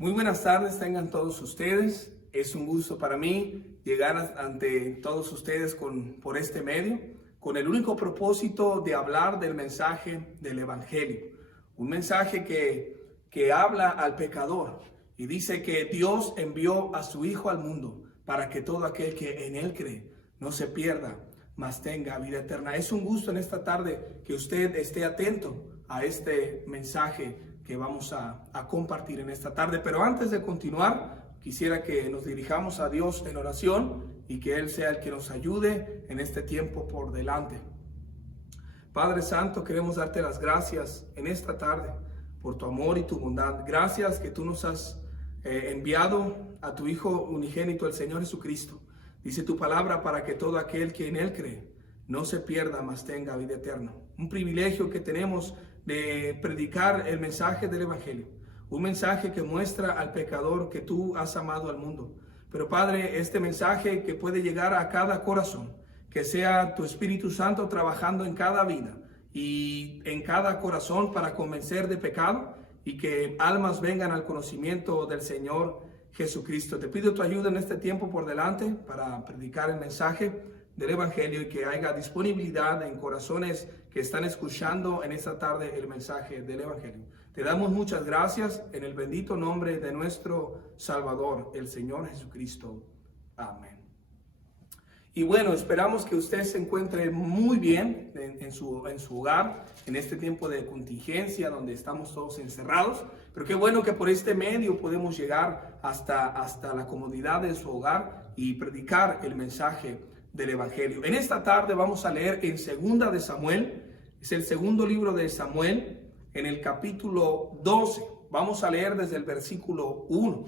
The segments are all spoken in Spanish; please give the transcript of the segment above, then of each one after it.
Muy buenas tardes tengan todos ustedes. Es un gusto para mí llegar ante todos ustedes por este medio, con el único propósito de hablar del mensaje del Evangelio. Un mensaje que habla al pecador y dice que Dios envió a su Hijo al mundo para que todo aquel que en Él cree no se pierda, mas tenga vida eterna. Es un gusto en esta tarde que usted esté atento a este mensaje que vamos a compartir en esta tarde. Pero antes de continuar, quisiera que nos dirijamos a Dios en oración y que Él sea el que nos ayude en este tiempo por delante. Padre Santo, queremos darte las gracias en esta tarde por tu amor y tu bondad. Gracias que tú nos has enviado a tu Hijo unigénito, el Señor Jesucristo. Dice tu palabra para que todo aquel que en Él cree no se pierda, mas tenga vida eterna. Un privilegio que tenemos de predicar el mensaje del Evangelio, un mensaje que muestra al pecador que tú has amado al mundo. Pero Padre, este mensaje que puede llegar a cada corazón, que sea tu Espíritu Santo trabajando en cada vida y en cada corazón para convencer de pecado y que almas vengan al conocimiento del Señor Jesucristo. Te pido tu ayuda en este tiempo por delante para predicar el mensaje del Evangelio y que haya disponibilidad en corazones que están escuchando en esta tarde el mensaje del Evangelio. Te damos muchas gracias en el bendito nombre de nuestro Salvador, el Señor Jesucristo. Amén. Y bueno, esperamos que usted se encuentre muy bien en su hogar, en este tiempo de contingencia donde estamos todos encerrados. Pero qué bueno que por este medio podemos llegar hasta la comodidad de su hogar y predicar el mensaje del Evangelio. En esta tarde vamos a leer en Segunda de Samuel, es el segundo libro de Samuel, en el capítulo 12. Vamos a leer desde el versículo 1.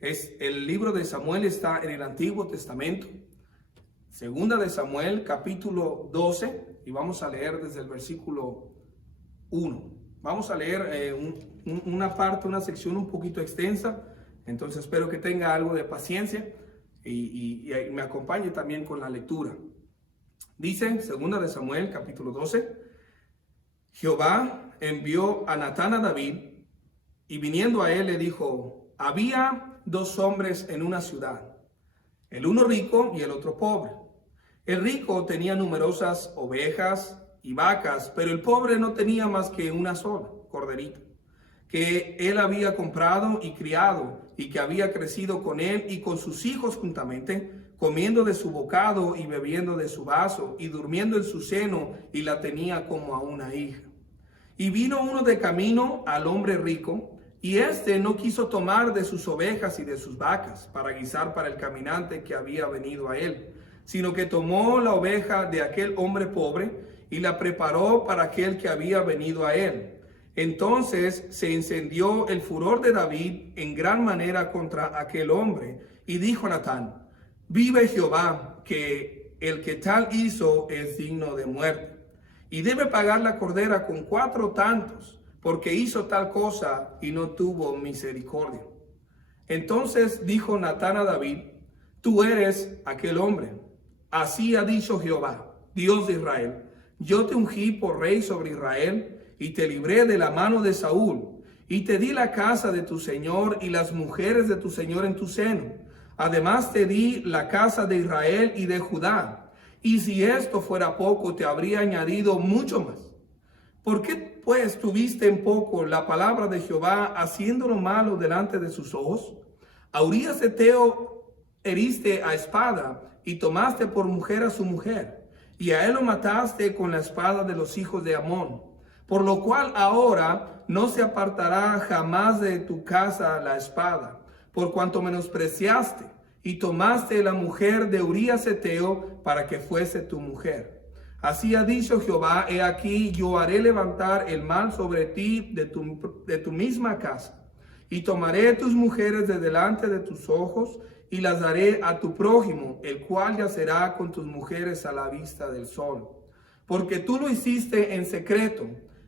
El libro de Samuel está en el Antiguo Testamento. Segunda de Samuel, capítulo 12, y vamos a leer desde el versículo 1. Vamos a leer una sección un poquito extensa, entonces espero que tenga algo de paciencia y me acompañe también con la lectura. Dice, Segunda de Samuel, capítulo 12, Jehová envió a Natán a David, y viniendo a él le dijo, había dos hombres en una ciudad, el uno rico y el otro pobre. El rico tenía numerosas ovejas y vacas, pero el pobre no tenía más que una sola, corderita, que él había comprado y criado, y que había crecido con él y con sus hijos juntamente, comiendo de su bocado y bebiendo de su vaso, y durmiendo en su seno, y la tenía como a una hija. Y vino uno de camino al hombre rico, y éste no quiso tomar de sus ovejas y de sus vacas para guisar para el caminante que había venido a él, sino que tomó la oveja de aquel hombre pobre y la preparó para aquel que había venido a él. Entonces se encendió el furor de David en gran manera contra aquel hombre, y dijo a Natán, vive Jehová, que el que tal hizo es digno de muerte, y debe pagar la cordera con 4 tantos, porque hizo tal cosa y no tuvo misericordia. Entonces dijo Natán a David, tú eres aquel hombre. Así ha dicho Jehová, Dios de Israel, yo te ungí por rey sobre Israel, y te libré de la mano de Saúl, y te di la casa de tu señor y las mujeres de tu señor en tu seno. Además te di la casa de Israel y de Judá, y si esto fuera poco, te habría añadido mucho más. ¿Por qué pues tuviste en poco la palabra de Jehová, haciéndolo malo delante de sus ojos? A Urías Eteo heriste a espada, y tomaste por mujer a su mujer, y a él lo mataste con la espada de los hijos de Amón, por lo cual ahora no se apartará jamás de tu casa la espada, por cuanto menospreciaste y tomaste la mujer de Urías Eteo para que fuese tu mujer. Así ha dicho Jehová, he aquí yo haré levantar el mal sobre ti de tu misma casa, y tomaré tus mujeres de delante de tus ojos, y las daré a tu prójimo, el cual yacerá con tus mujeres a la vista del sol. Porque tú lo hiciste en secreto,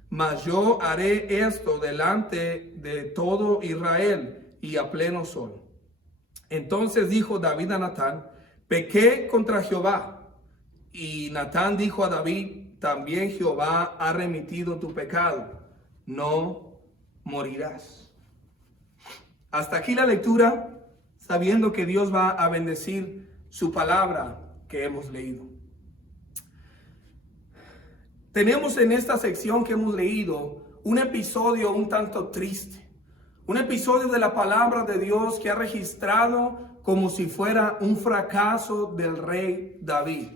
mas yo haré esto delante de todo Israel y a pleno sol. Entonces dijo David a Natán, pequé contra Jehová. Y Natán dijo a David, también Jehová ha remitido tu pecado, no morirás. Hasta aquí la lectura, sabiendo que Dios va a bendecir su palabra que hemos leído. Tenemos en esta sección que hemos leído un episodio un tanto triste. Un episodio de la palabra de Dios que ha registrado como si fuera un fracaso del rey David.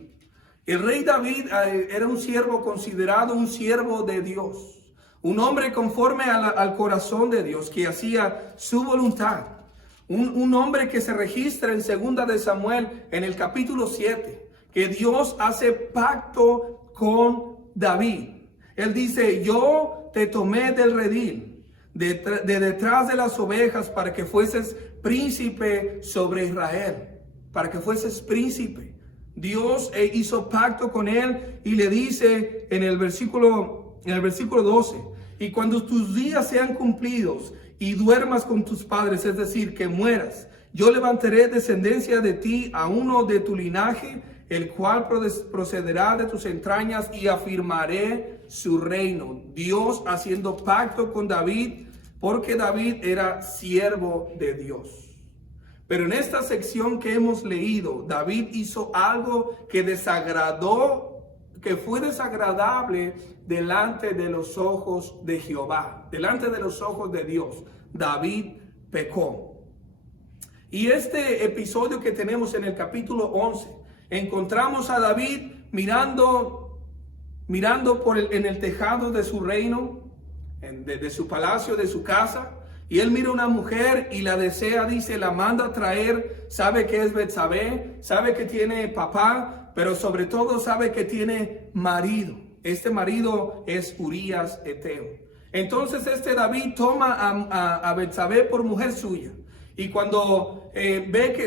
El rey David era un siervo considerado un siervo de Dios. Un hombre conforme al corazón de Dios que hacía su voluntad. Un hombre que se registra en 2 de Samuel en el capítulo 7. Que Dios hace pacto con David. Él dice, yo te tomé del redil, de detrás de las ovejas, para que fueses príncipe sobre Israel, para que fueses príncipe. Dios hizo pacto con él y le dice en el versículo 12, y cuando tus días sean cumplidos y duermas con tus padres, es decir, que mueras, yo levantaré descendencia de ti a uno de tu linaje, el cual procederá de tus entrañas, y afirmaré su reino. Dios haciendo pacto con David, porque David era siervo de Dios. Pero en esta sección que hemos leído, David hizo algo que fue desagradable delante de los ojos de Jehová, delante de los ojos de Dios. David pecó. Y este episodio que tenemos en el capítulo 11, encontramos a David mirando en el tejado de su reino, de su palacio, de su casa. Y él mira a una mujer y la desea, dice, la manda a traer, sabe que es Betsabé, sabe que tiene papá, pero sobre todo sabe que tiene marido. Este marido es Urías Eteo. Entonces David toma a Betsabé por mujer suya. Y cuando ve que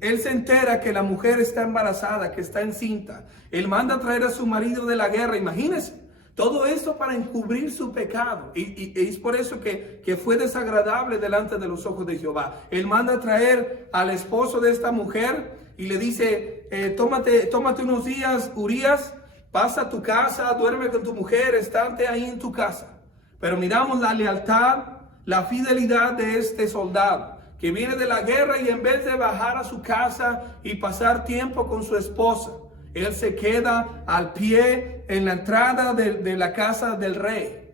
él se entera que la mujer está embarazada, que está encinta, él manda a traer a su marido de la guerra, imagínense. Todo esto para encubrir su pecado. Y es por eso que fue desagradable delante de los ojos de Jehová. Él manda a traer al esposo de esta mujer y le dice, tómate unos días, Urías, pasa a tu casa, duerme con tu mujer, estate ahí en tu casa. Pero miramos la lealtad, la fidelidad de este soldado que viene de la guerra, y en vez de bajar a su casa y pasar tiempo con su esposa, él se queda al pie en la entrada de la casa del rey.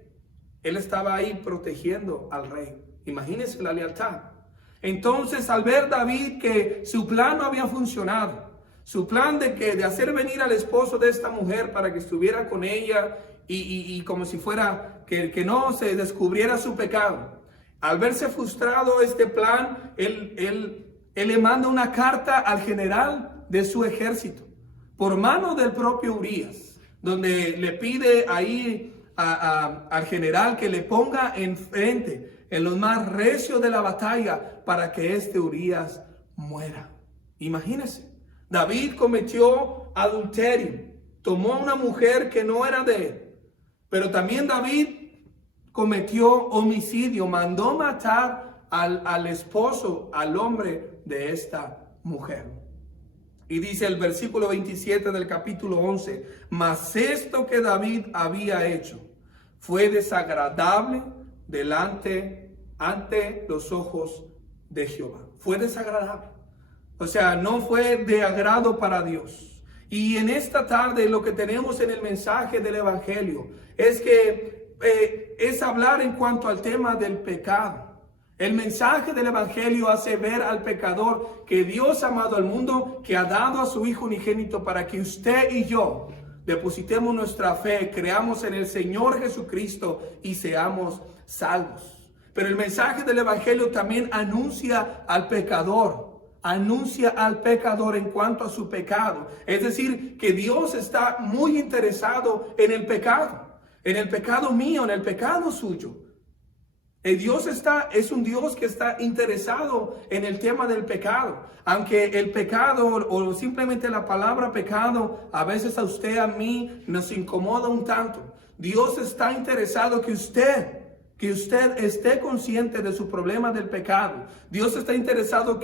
Él estaba ahí protegiendo al rey. Imagínense la lealtad. Entonces, al ver David que su plan no había funcionado, su plan de hacer venir al esposo de esta mujer para que estuviera con ella y como si fuera que no se descubriera su pecado. Al verse frustrado este plan, él le manda una carta al general de su ejército, por mano del propio Urías, donde le pide ahí al general que le ponga enfrente, en los más recios de la batalla, para que Urías muera. Imagínense, David cometió adulterio, tomó una mujer que no era de él, pero también David cometió homicidio, mandó matar al esposo, al hombre de esta mujer. Y dice el versículo 27 del capítulo 11, mas esto que David había hecho fue desagradable ante los ojos de Jehová. Fue desagradable. O sea, no fue de agrado para Dios. Y en esta tarde lo que tenemos en el mensaje del Evangelio es que es hablar en cuanto al tema del pecado. El mensaje del Evangelio hace ver al pecador que Dios ha amado al mundo, que ha dado a su Hijo unigénito para que usted y yo depositemos nuestra fe, creamos en el Señor Jesucristo y seamos salvos. Pero el mensaje del Evangelio también anuncia al pecador en cuanto a su pecado. Es decir, que Dios está muy interesado en el pecado mío, en el pecado suyo. Dios es un Dios que está interesado en el tema del pecado. Aunque el pecado o simplemente la palabra pecado a veces a usted, a mí nos incomoda un tanto. Dios está interesado que usted esté consciente de su problema del pecado. Dios está interesado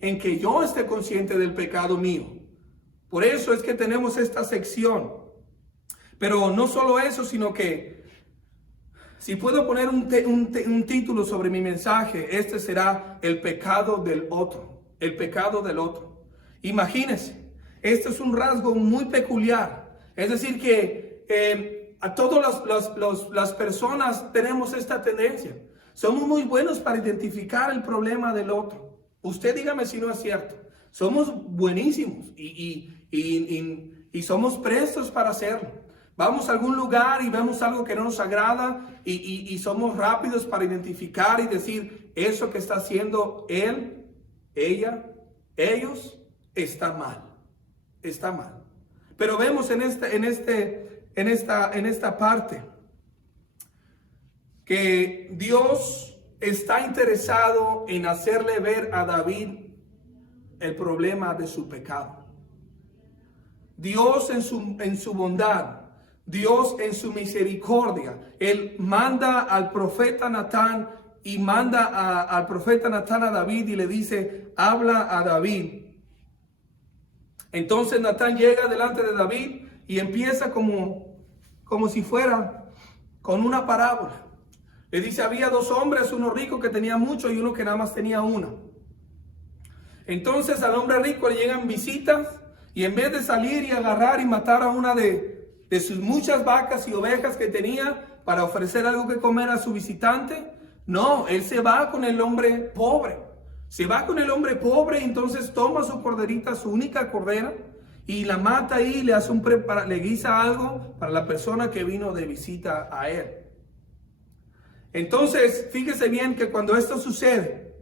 en que yo esté consciente del pecado mío. Por eso es que tenemos esta sección. Pero no solo eso, sino que Si puedo poner un título sobre mi mensaje, este será el pecado del otro. El pecado del otro. Imagínense, este es un rasgo muy peculiar. Es decir que a todas las personas tenemos esta tendencia. Somos muy buenos para identificar el problema del otro. Usted dígame si no es cierto. Somos buenísimos y somos prestos para hacerlo. Vamos a algún lugar y vemos algo que no nos agrada y somos rápidos para identificar y decir, eso que está haciendo él, ella, ellos, está mal. Está mal. Pero vemos en esta parte que Dios está interesado en hacerle ver a David el problema de su pecado. Dios en su bondad, Dios en su misericordia, Él manda al profeta Natán y manda al profeta Natán a David y le dice, habla a David. Entonces Natán llega delante de David y empieza como si fuera con una parábola. Le dice, había dos hombres, uno rico que tenía mucho y uno que nada más tenía uno. Entonces al hombre rico le llegan visitas y en vez de salir y agarrar y matar a una de sus muchas vacas y ovejas que tenía para ofrecer algo que comer a su visitante, no, él se va con el hombre pobre. Se va con el hombre pobre y entonces toma su corderita, su única cordera, y la mata ahí, le guisa algo para la persona que vino de visita a él. Entonces, fíjese bien que cuando esto sucede,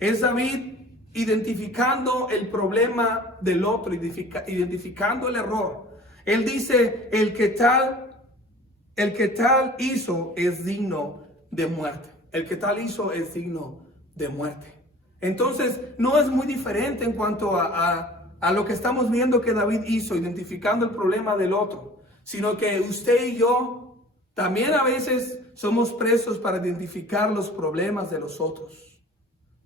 es David identificando el problema del otro, identificando el error. Él dice, el que tal hizo es digno de muerte. El que tal hizo es digno de muerte. Entonces, no es muy diferente en cuanto a lo que estamos viendo que David hizo, identificando el problema del otro, sino que usted y yo también a veces somos prestos para identificar los problemas de los otros.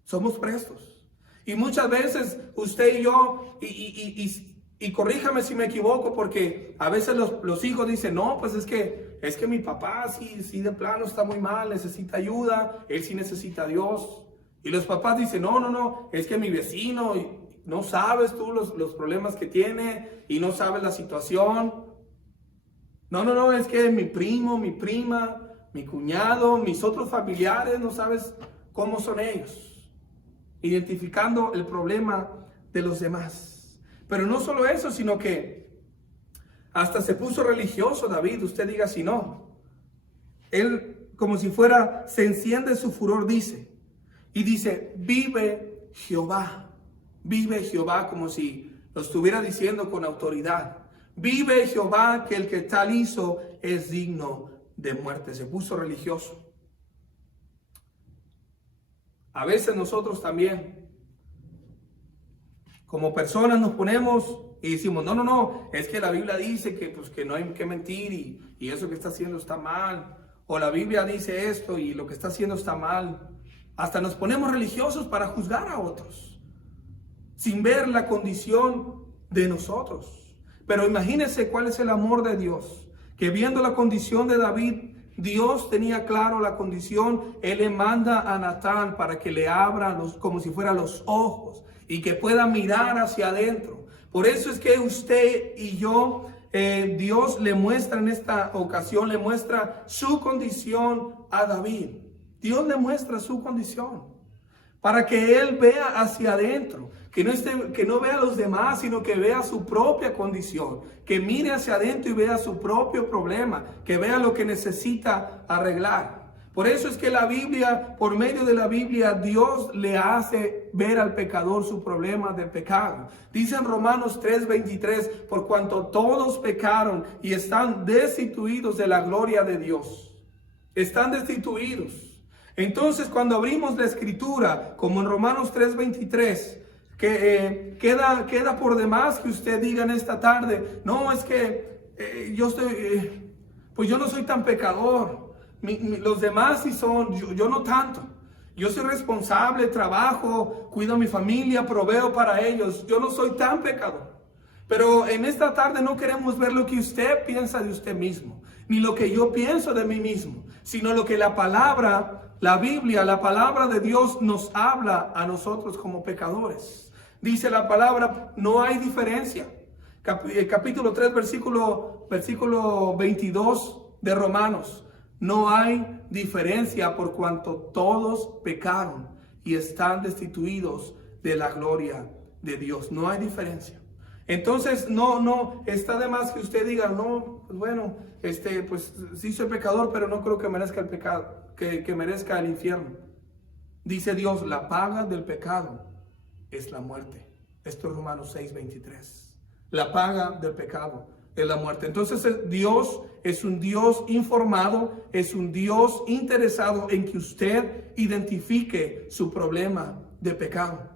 Somos prestos. Y muchas veces usted y yo, y corríjame si me equivoco, porque a veces los hijos dicen, no, pues es que mi papá sí de plano está muy mal, necesita ayuda, él sí necesita a Dios. Y los papás dicen, no, es que mi vecino, no sabes tú los problemas que tiene y no sabes la situación. No, es que mi primo, mi prima, mi cuñado, mis otros familiares, no sabes cómo son ellos. Identificando el problema de los demás. Pero no solo eso, sino que hasta se puso religioso David, usted diga si no. Él, como si fuera, se enciende su furor, dice, vive Jehová, como si lo estuviera diciendo con autoridad. Vive Jehová, que el que tal hizo es digno de muerte. Se puso religioso. A veces nosotros también, como personas, nos ponemos y decimos, no, es que la Biblia dice que no hay que mentir y eso que está haciendo está mal. O la Biblia dice esto y lo que está haciendo está mal. Hasta nos ponemos religiosos para juzgar a otros, sin ver la condición de nosotros. Pero imagínense cuál es el amor de Dios, que viendo la condición de David, Dios tenía claro la condición. Él le manda a Natán para que le abra como si fueran los ojos y que pueda mirar hacia adentro. Por eso es que usted y yo, Dios le muestra en esta ocasión, le muestra su condición a David. Dios le muestra su condición para que él vea hacia adentro, que no vea a los demás, sino que vea su propia condición, que mire hacia adentro y vea su propio problema, que vea lo que necesita arreglar. Por eso es que la Biblia, por medio de la Biblia, Dios le hace ver al pecador su problema de pecado. Dice en Romanos 3:23, por cuanto todos pecaron y están destituidos de la gloria de Dios. Están destituidos. Entonces, cuando abrimos la Escritura, como en Romanos 3:23, que queda por demás que usted diga en esta tarde, no, es que yo no soy tan pecador. Los demás sí son, yo no tanto. Yo soy responsable, trabajo, cuido a mi familia, proveo para ellos. Yo no soy tan pecador. Pero en esta tarde no queremos ver lo que usted piensa de usted mismo, ni lo que yo pienso de mí mismo, sino lo que la palabra, la Biblia, la palabra de Dios nos habla a nosotros como pecadores. Dice la palabra, no hay diferencia. Capítulo 3, versículo 22 de Romanos. No hay diferencia por cuanto todos pecaron y están destituidos de la gloria de Dios. No hay diferencia. Entonces, no, está de más que usted diga, no, pues bueno, pues sí soy pecador, pero no creo que merezca el pecado, que merezca el infierno. Dice Dios, la paga del pecado es la muerte. Esto es Romanos 6:23. La paga del pecado es la muerte. Entonces, Dios es un Dios informado, es un Dios interesado en que usted identifique su problema de pecado.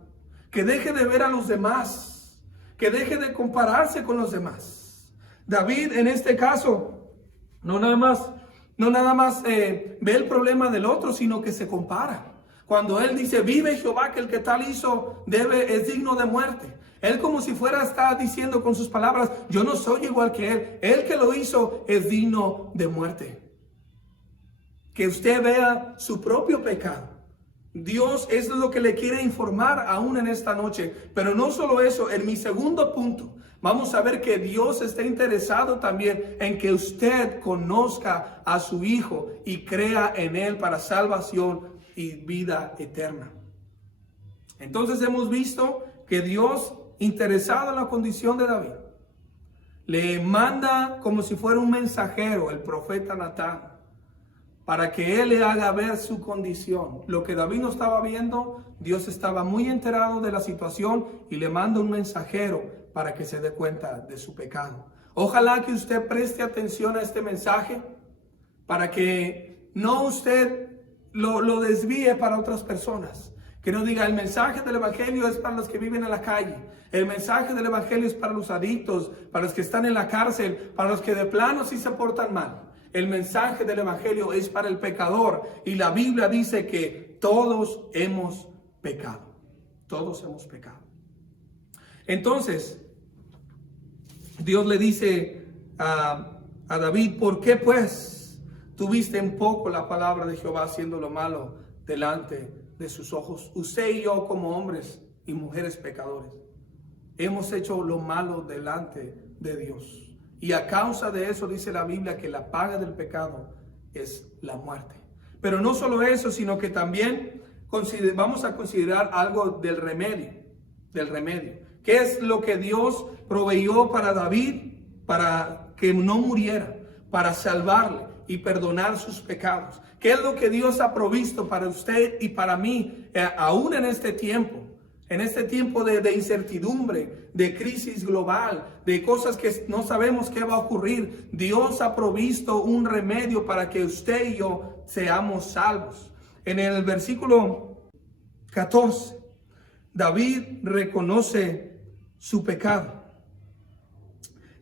Que deje de ver a los demás. Que deje de compararse con los demás. David en este caso no nada más ve el problema del otro, sino que se compara. Cuando él dice, vive Jehová, que el que tal hizo es digno de muerte. Él como si fuera está diciendo con sus palabras, yo no soy igual que él. Él que lo hizo es digno de muerte. Que usted vea su propio pecado. Dios es lo que le quiere informar aún en esta noche. Pero no solo eso, en mi segundo punto, vamos a ver que Dios está interesado también en que usted conozca a su Hijo y crea en Él para salvación y vida eterna. Entonces hemos visto que Dios, interesado en la condición de David, le manda como si fuera un mensajero, el profeta Natán, para que él le haga ver su condición. Lo que David no estaba viendo, Dios estaba muy enterado de la situación y le manda un mensajero para que se dé cuenta de su pecado. Ojalá que usted preste atención a este mensaje para que no usted lo desvíe para otras personas. Que no diga, el mensaje del evangelio es para los que viven en la calle. El mensaje del evangelio es para los adictos, para los que están en la cárcel, para los que de plano sí se portan mal. El mensaje del evangelio es para el pecador. Y la Biblia dice que todos hemos pecado. Todos hemos pecado. Entonces, Dios le dice a David, ¿por qué pues tuviste en poco la palabra de Jehová haciendo lo malo delante de sus ojos? Usted y yo como hombres y mujeres pecadores hemos hecho lo malo delante de Dios. Y a causa de eso dice la Biblia que la paga del pecado es la muerte. Pero no solo eso, sino que también vamos a considerar algo del remedio. ¿Qué es lo que Dios proveyó para David para que no muriera, para salvarle y perdonar sus pecados? ¿Qué es lo que Dios ha provisto para usted y para mí, aún en este tiempo? En este tiempo de incertidumbre, de crisis global, de cosas que no sabemos qué va a ocurrir, Dios ha provisto un remedio para que usted y yo seamos salvos. En el versículo 14, David reconoce su pecado.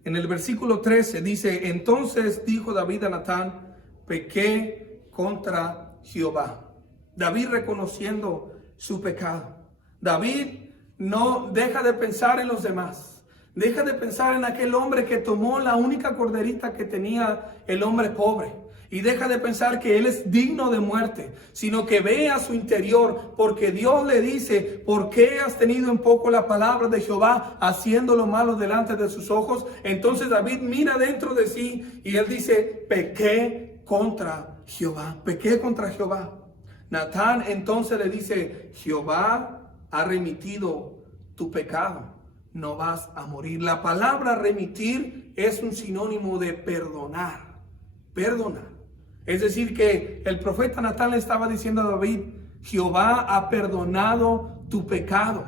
En el versículo 13 dice, entonces dijo David a Natán, pequé contra Jehová. David reconociendo su pecado. David no deja de pensar en los demás. Deja de pensar en aquel hombre que tomó la única corderita que tenía el hombre pobre. Y deja de pensar que él es digno de muerte, sino que ve a su interior, porque Dios le dice, ¿por qué has tenido en poco la palabra de Jehová haciendo lo malo delante de sus ojos? Entonces David mira dentro de sí y él dice, pequé contra Jehová, pequé contra Jehová. Natán entonces le dice, Jehová ha remitido tu pecado, no vas a morir. La palabra remitir es un sinónimo de perdonar, perdonar. Es decir que el profeta Natán le estaba diciendo a David, Jehová ha perdonado tu pecado,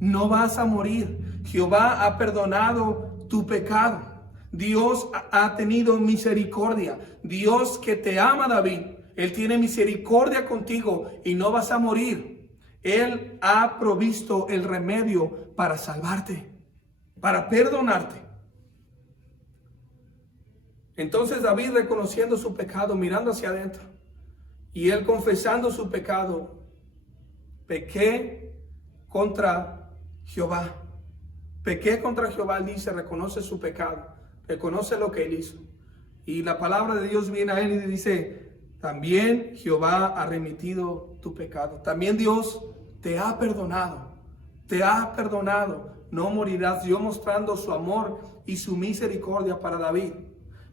no vas a morir. Jehová ha perdonado tu pecado. Dios ha tenido misericordia. Dios que te ama, David, Él tiene misericordia contigo y no vas a morir. Él ha provisto el remedio para salvarte, para perdonarte. Entonces David, reconociendo su pecado, mirando hacia adentro, y él confesando su pecado, pequé contra Jehová. pequé contra Jehová, él dice, reconoce su pecado, reconoce lo que él hizo. Y la palabra de Dios viene a él y dice, también Jehová ha remitido tu pecado. También Dios te ha perdonado, no morirás. Dios mostrando su amor y su misericordia para David.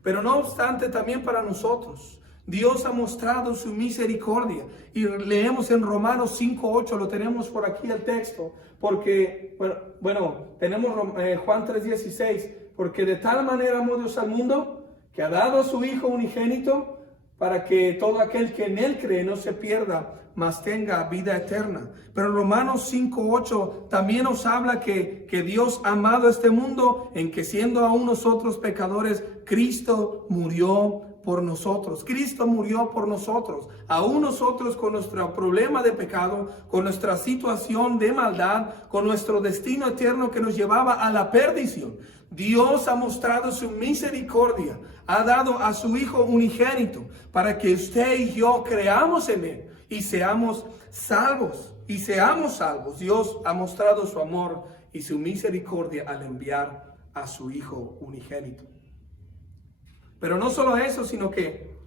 Pero no obstante, también para nosotros, Dios ha mostrado su misericordia. Y leemos en Romanos 5:8, lo tenemos por aquí el texto, porque, bueno, tenemos Juan 3:16, porque de tal manera amó Dios al mundo, que ha dado a su Hijo unigénito, para que todo aquel que en él cree no se pierda, mas tenga vida eterna. Pero Romanos 5:8 también nos habla que Dios ha amado a este mundo, en que siendo aún nosotros pecadores, Cristo murió por nosotros. Cristo murió por nosotros. Aún nosotros con nuestro problema de pecado, con nuestra situación de maldad, con nuestro destino eterno que nos llevaba a la perdición, Dios ha mostrado su misericordia, ha dado a su Hijo unigénito para que usted y yo creamos en él y seamos salvos. Dios ha mostrado su amor y su misericordia al enviar a su Hijo unigénito. Pero no solo eso, sino que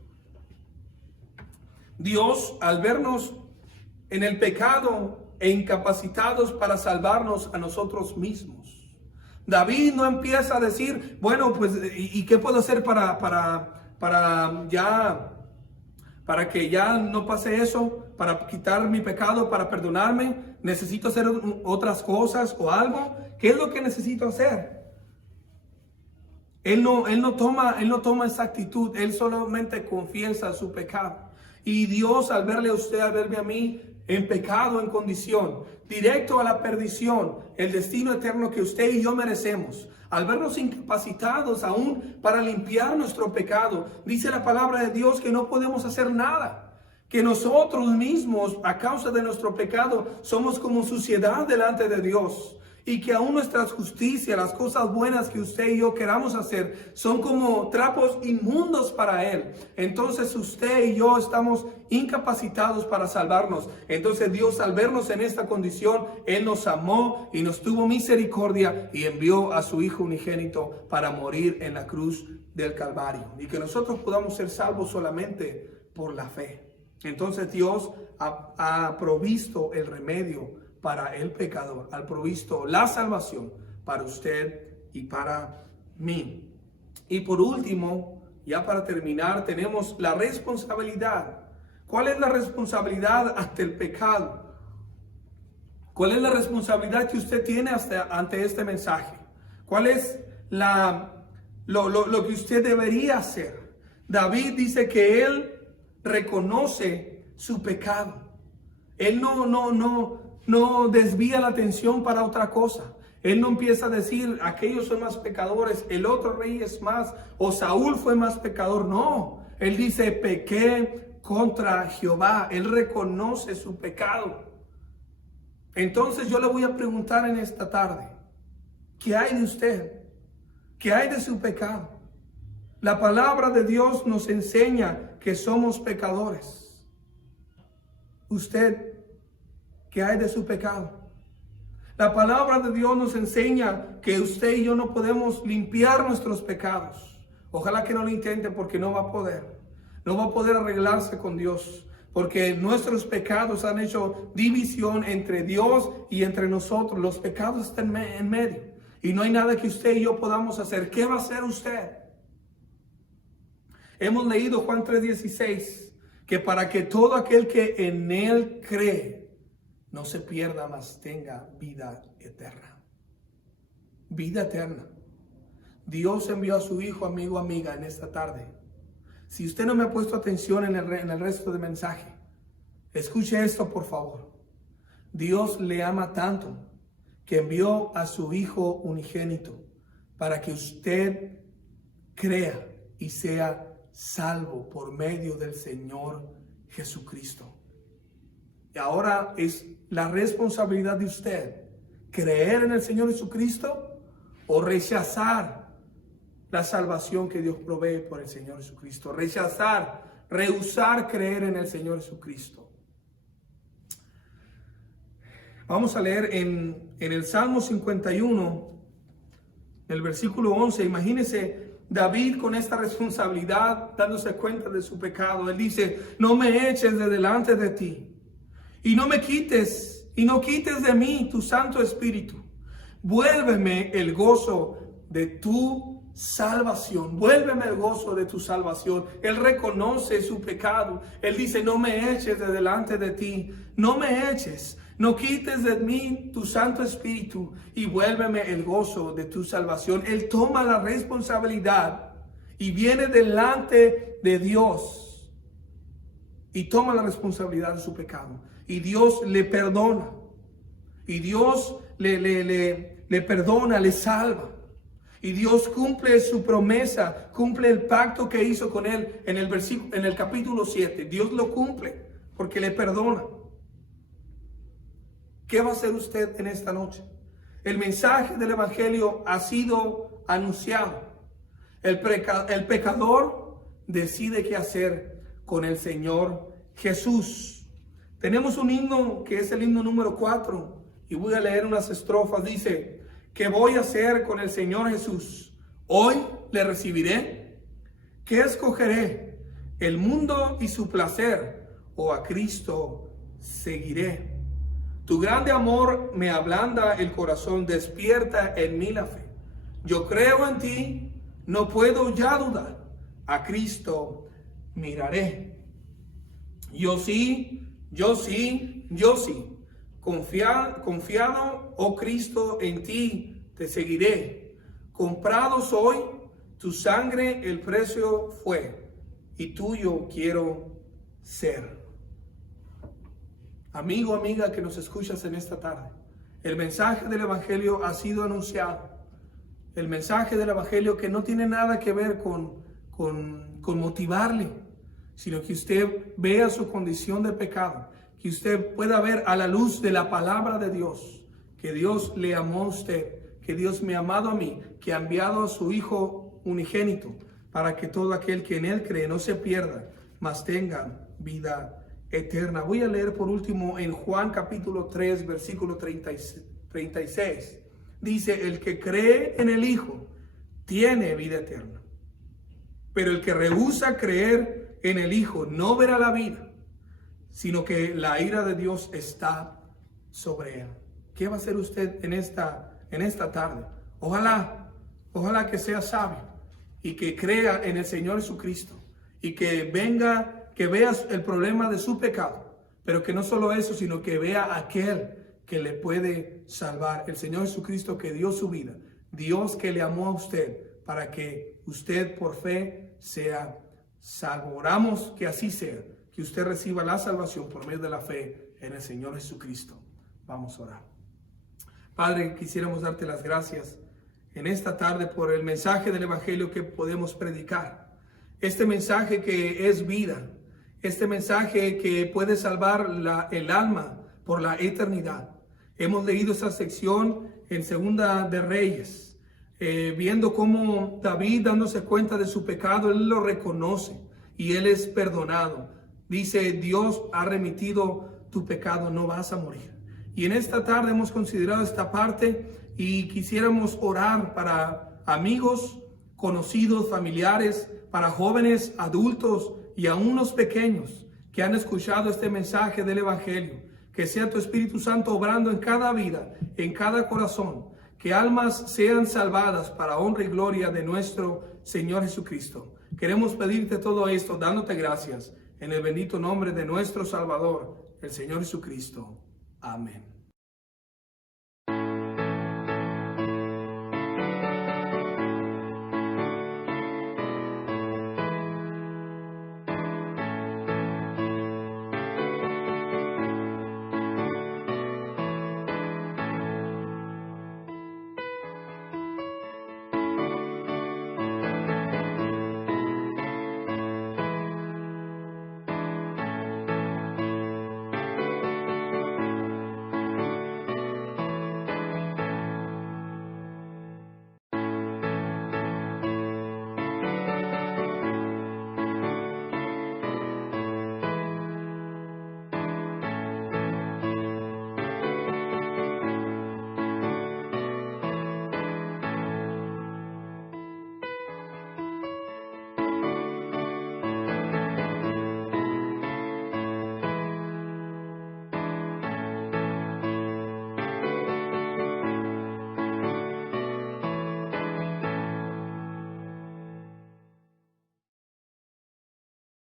Dios, al vernos en el pecado e incapacitados para salvarnos a nosotros mismos, David no empieza a decir, bueno, pues, ¿y qué puedo hacer para que ya no pase eso, para quitar mi pecado, para perdonarme? ¿Necesito hacer otras cosas o algo? ¿Qué es lo que necesito hacer? Él no toma esa actitud, él solamente confiesa su pecado. Y Dios, al verle a usted, al verme a mí, en pecado, en condición, directo a la perdición, el destino eterno que usted y yo merecemos, al vernos incapacitados aún para limpiar nuestro pecado, dice la palabra de Dios que no podemos hacer nada, que nosotros mismos, a causa de nuestro pecado, somos como suciedad delante de Dios. Y que aún nuestras justicias, las cosas buenas que usted y yo queramos hacer, son como trapos inmundos para Él. Entonces usted y yo estamos incapacitados para salvarnos. Entonces Dios, al vernos en esta condición, Él nos amó y nos tuvo misericordia y envió a su Hijo unigénito para morir en la cruz del Calvario. Y que nosotros podamos ser salvos solamente por la fe. Entonces Dios ha provisto el remedio para el pecador, ha provisto la salvación para usted y para mí. Y por último, ya para terminar, tenemos la responsabilidad. ¿Cuál es la responsabilidad ante el pecado? ¿Cuál es la responsabilidad que usted tiene ante este mensaje? ¿Cuál es lo que usted debería hacer? David dice que él reconoce su pecado. Él no desvía la atención para otra cosa. Él no empieza a decir, aquellos son más pecadores, el otro rey es más, o Saúl fue más pecador. No, él dice, pequé contra Jehová. Él reconoce su pecado. Entonces yo le voy a preguntar en esta tarde, ¿qué hay de usted? ¿Qué hay de su pecado? La palabra de Dios nos enseña que somos pecadores. Usted, ¿qué hay de su pecado? La palabra de Dios nos enseña que usted y yo no podemos limpiar nuestros pecados. Ojalá que no lo intente, porque no va a poder. No va a poder arreglarse con Dios, porque nuestros pecados han hecho división entre Dios y entre nosotros. Los pecados están en medio y no hay nada que usted y yo podamos hacer. ¿Qué va a hacer usted? Hemos leído Juan 3:16, que para que todo aquel que en Él cree no se pierda, mas tenga vida eterna. Vida eterna. Dios envió a su Hijo, amigo, amiga, en esta tarde. Si usted no me ha puesto atención en el resto del mensaje, escuche esto, por favor. Dios le ama tanto que envió a su Hijo unigénito para que usted crea y sea salvo por medio del Señor Jesucristo. Y ahora es la responsabilidad de usted creer en el Señor Jesucristo o rechazar la salvación que Dios provee por el Señor Jesucristo. Rehusar creer en el Señor Jesucristo. Vamos a leer en el Salmo 51, el versículo 11, imagínese David con esta responsabilidad, dándose cuenta de su pecado. Él dice, no me eches de delante de ti y no me quites y no quites de mí tu Santo Espíritu. Vuélveme el gozo de tu salvación. Vuélveme el gozo de tu salvación. Él reconoce su pecado. Él dice, no me eches de delante de ti. No me eches. No quites de mí tu Santo Espíritu y vuélveme el gozo de tu salvación. Él toma la responsabilidad y viene delante de Dios y toma la responsabilidad de su pecado. Y Dios le perdona. Y Dios le perdona, le salva. Y Dios cumple su promesa, cumple el pacto que hizo con él en el capítulo 7. Dios lo cumple porque le perdona. ¿Qué va a hacer usted en esta noche? El mensaje del Evangelio ha sido anunciado. El pecador decide qué hacer con el Señor Jesús. Tenemos un himno que es el himno número 4 y voy a leer unas estrofas. Dice, ¿qué voy a hacer con el Señor Jesús? ¿Hoy le recibiré? ¿Qué escogeré? ¿El mundo y su placer o a Cristo seguiré? Tu grande amor me ablanda el corazón, despierta en mí la fe. Yo creo en ti, no puedo ya dudar, a Cristo miraré. Yo sí, confiado, oh Cristo, en ti te seguiré. Comprado soy, tu sangre el precio fue, y tuyo quiero ser. Amigo, amiga que nos escuchas en esta tarde, el mensaje del Evangelio ha sido anunciado. El mensaje del Evangelio que no tiene nada que ver con motivarle, sino que usted vea su condición de pecado, que usted pueda ver a la luz de la palabra de Dios, que Dios le amó a usted, que Dios me ha amado a mí, que ha enviado a su Hijo unigénito, para que todo aquel que en Él cree no se pierda, mas tenga vida eterna. Voy a leer por último en Juan capítulo 3, versículo 36. Dice, el que cree en el Hijo tiene vida eterna, pero el que rehúsa creer en el Hijo no verá la vida, sino que la ira de Dios está sobre él. ¿Qué va a hacer usted en esta tarde? Ojalá que sea sabio y que crea en el Señor Jesucristo y que veas el problema de su pecado, pero que no solo eso, sino que vea aquel que le puede salvar, el Señor Jesucristo que dio su vida, Dios que le amó a usted para que usted por fe sea salvo. Oramos que así sea, que usted reciba la salvación por medio de la fe en el Señor Jesucristo. Vamos a orar. Padre, quisiéramos darte las gracias en esta tarde por el mensaje del Evangelio que podemos predicar. Este mensaje que es vida, este mensaje que puede salvar el alma por la eternidad. Hemos leído esa sección en Segunda de Reyes, viendo cómo David, dándose cuenta de su pecado, él lo reconoce y él es perdonado. Dice, Dios ha remitido tu pecado, no vas a morir. Y en esta tarde hemos considerado esta parte y quisiéramos orar para amigos, conocidos, familiares, para jóvenes, adultos y aún los pequeños que han escuchado este mensaje del Evangelio. Que sea tu Espíritu Santo obrando en cada vida, en cada corazón. Que almas sean salvadas para honra y gloria de nuestro Señor Jesucristo. Queremos pedirte todo esto dándote gracias en el bendito nombre de nuestro Salvador, el Señor Jesucristo. Amén.